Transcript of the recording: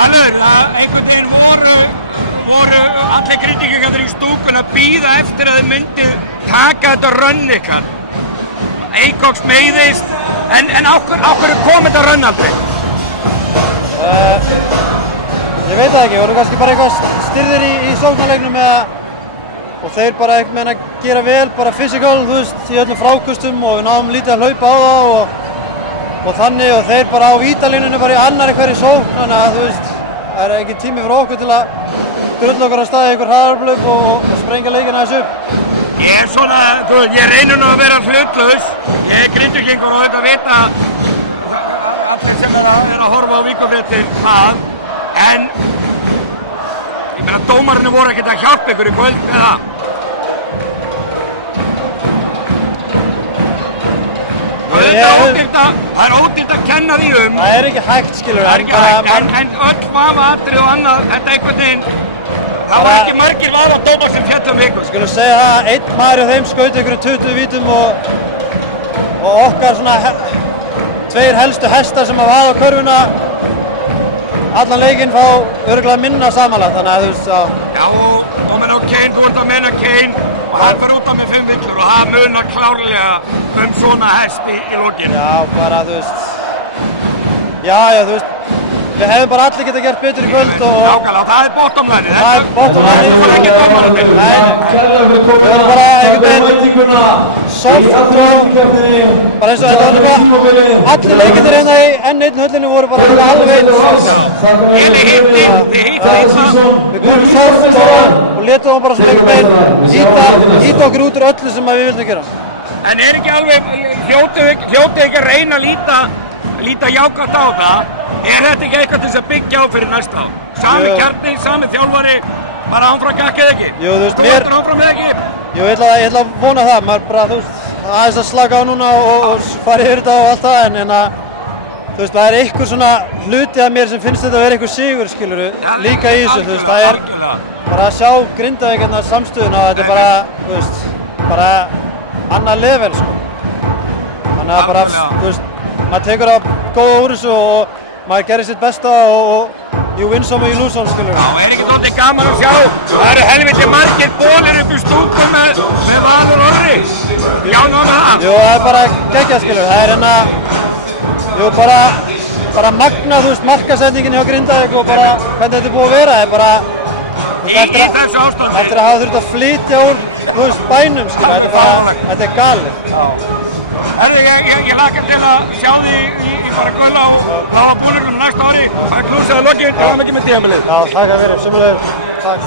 Hallur, einhvern veginn voru allir kritíkingarnir í stúkun að bíða eftir að þið myndið taka þetta rönn ykkar. Eikóks meiðist, en á hverju kom þetta rönn aldrei? Ég veit það ekki, voru kannski bara eitthvað styrðir í sóknarleiknum og þeir bara einhvern veginn að gera vel, bara physical, þú veist, í öllum frákustum og við náðum lítið að hlaupa á það og þannig og þeir bara á vítalínunni bara í annarri hverju sókn, þannig að þú veist, það er ekki tími fyrir okkur til að drulla okkur að staða ykkur hraðarblöp og sprengja leikina þessu upp. Ég er svona, þú veist, ég reynir nú að vera hlutlaus, ég er grindvíkingur og þetta vita allir sem er að horfa á Víkurfréttir það, en ég meina dómarinn voru ekkert að hjálpa ykkur í kvöld með það. Það er ódýrt að kenna því Það er ekki hægt, skilur. Það er ekki hægt, en öll vafaatriði og annað, þetta einhvern veginn, það var ekki margir vafadómar sem fjallum ykkur. Skulum segja það, einn maður af þeim skaut ykkur 20 vítum og okkar svona tveir helstu hestar sem að vaða á körfuna allan leikinn fá örugglega minna samanlagt, þannig að þú veist að... Já, og dóminn á Kane, þú ert að meina Kane og hann fer út af með 5 villur og það munar klárlega svona hest í lokin. Já, bara þú veist... Já, þú veist... Við hefum bara allir getað gert betur í kvöld og... Nákvæmlega, það er bottom line. Það er bottom line. Það er ekki dómarinn. Við erum bara einhvern veginn soft og bara eins og þetta var líka allir leikirnir hérna í N1 höllinu voru bara alveg eins. Þið hittu illa. Við komum soft og letum þá bara svona einhvern veginn íta okkur út úr öllu sem við vildum gera. En er ekki alveg, hljótið ekki að reyna að líta jákvæmt á það? Er þetta ekki eitthvað til þess að byggja á fyrir næsta ár? Sami kjarni, sami þjálfari, bara áfram gakk eða ekki? Jú, þú veist, Þú ættir áfram eða ekki? Jú, ég ætla að vona það, maður bara, þú veist, aðeins að slaka á núna og fara yfir þetta og allt það, en þú veist, það er einhver svona hluti af mér sem finnst þetta að vera einhver sigur, skiluru, líka í þessu, þú veist, það er bara að sjá Grindavík samstöðuna og þetta er bara, þú veist, bara annað level, sko. Þannig að bara, þú veist, maður tekur það góða úr þessu og maður gerir sitt besta og you win some og you lose some, skilur. Já, er ekki tóttið gaman að sjá? Það eru helviti margir bólir upp í stúkum með Valur Orri. Já, ná með það. Jú, það er bara geggjað, skilur. Það er jú, bara magna, þú veist, markasetningin hjá Grindavík og bara hvernig þetta er búið að vera. Það er bara, í þessu ástandi. Eftir að hafa þurft að flytja úr, þú veist, bænum, skilur. Þetta er galið. Ég hlakka til að sjá því í bara gulla og hafa búinir um næsta ári. Það er knúsaði lokið, það var mikið með tímabilið. Já, takk að vera, sömuleiðis. Takk.